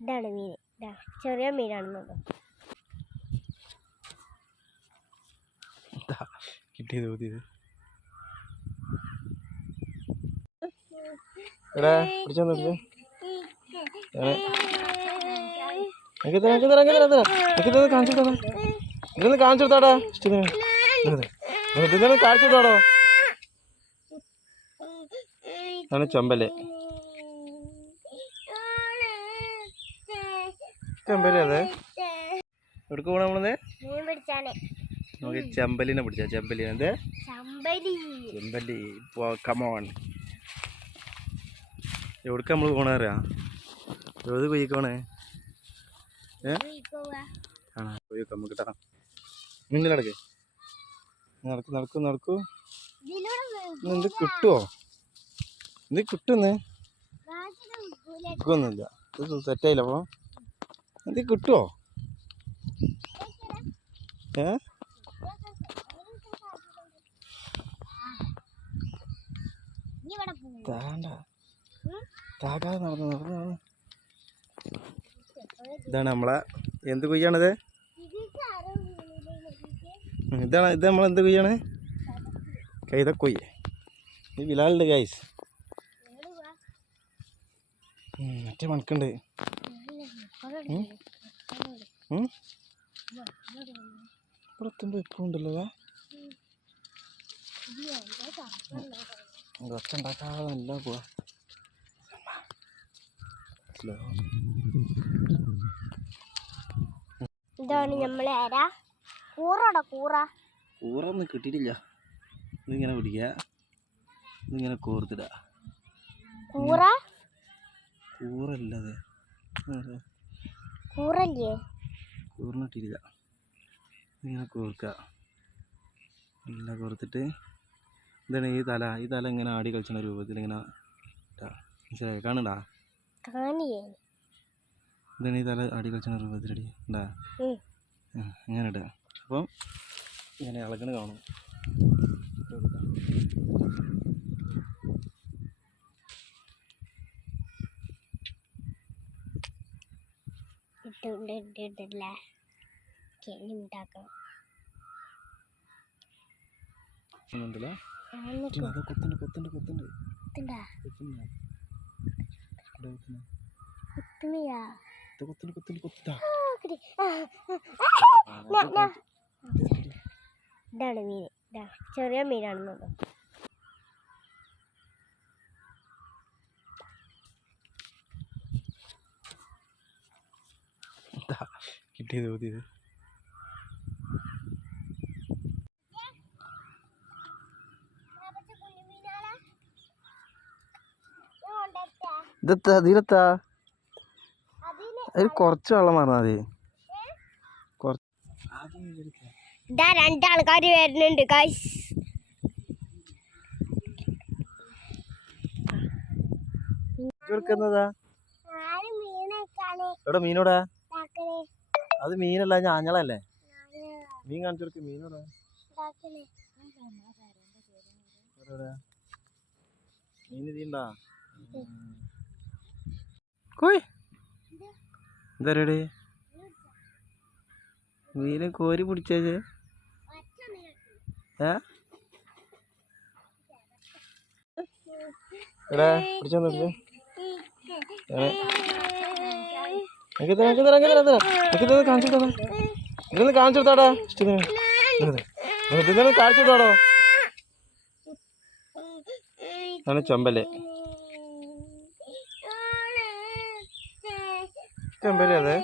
ഇതാണ് മീൻ, ചെറിയ മീനാണെന്നുള്ളൂ. കിട്ടിയത് മതിയത്. കാണിച്ചെടുത്താടാ കാണിച്ചെടുത്താടോ. ആണ് ചെമ്പല്. ചെമ്പല് അതെ. എവിടേക്ക് പോകണം നമ്മളത്? നമുക്ക് ചെമ്പലിനെ പിടിച്ചാ. ചെമ്പലി അതെ, ചെമ്പല്ലി. കമോൺ. എവിടേക്ക് നമ്മൾ പോണറിയാ? ഏത് കൊയ്ക്കോണേ? ആണോ? കൊയ്ക്കാം നമുക്ക്. കിട്ടാം. നിങ്ങൾ നടക്ക്, നടക്കൂ. എന്ത് കിട്ടുമോ? എന്ത് കിട്ടുന്നേ? കിട്ടുമൊന്നുമില്ല. ഇത് സെറ്റായില്ല. അപ്പോൾ എന്ത് കിട്ടുമോ? നടന്നു. ഇതാണ് നമ്മളെ എന്ത് കൊയ്യാണിത്? ഇത് നമ്മളെന്ത് കൊയ്യാണ്? കൈതക്കൊയ്യ്. ഈ ബിലാലുണ്ട് ഗൈസ്. മറ്റേ മണക്കുണ്ട്. ഇപ്പുറത്തുമ്പോ ഇപ്പം ഉണ്ടല്ലോ. ഒച്ച ഉണ്ടാക്കാതെ നല്ല പോവാ. ഇതാണ് നമ്മളെ കൂറൊന്നും കിട്ടിയിട്ടില്ല. ഇതിങ്ങനെ പിടിക്കുക, ഇതിങ്ങനെ കോർത്തിടുക. കൂറല്ലത്, കൂറിന് ഇട്ടില്ല. ഇങ്ങനെ കോർക്കുക. എല്ലാം കോർത്തിട്ട് ഇതാണ് ഈ തല ഇങ്ങനെ ആടി കളിച്ചുന്ന രൂപത്തിൽ ഇങ്ങനെ മനസ്സിലായി? കാണണ്ടാ? ഇതാണ് ഈ തല ആടി കളിച്ചുന്ന രൂപത്തിലടി ഉണ്ടാ. ഇങ്ങനെ ഇടുക. അപ്പം ഇങ്ങനെ ഇളകണ കാണും. ഇതാണ് മീൻ, ചെറിയ മീനാണെന്നുള്ളൂ. കിട്ടിയത് മതിയത്. ഇതിലെത്താ അതിൽ കുറച്ച് വെള്ളം പറഞ്ഞാൽ മതി. രണ്ടാൾക്കാർ വരുന്നുണ്ട് ഗൈസ്. എവിടെ മീനോടാ? അത് മീനല്ല, ഞാഞ്ഞളല്ലേ. മീൻ കാണിച്ചു കൊടുക്ക. മീനോടാ? മീൻ ഇതിണ്ടാ? എന്താ മീനെ കോരി പിടിച്ചേ? എടാ പിടിച്ചോ. കാണിച്ചെടുത്താടാ. കാണിച്ചെടുത്താടോ. ആണ് ചെമ്പല്. ചെമ്പല് അതെ.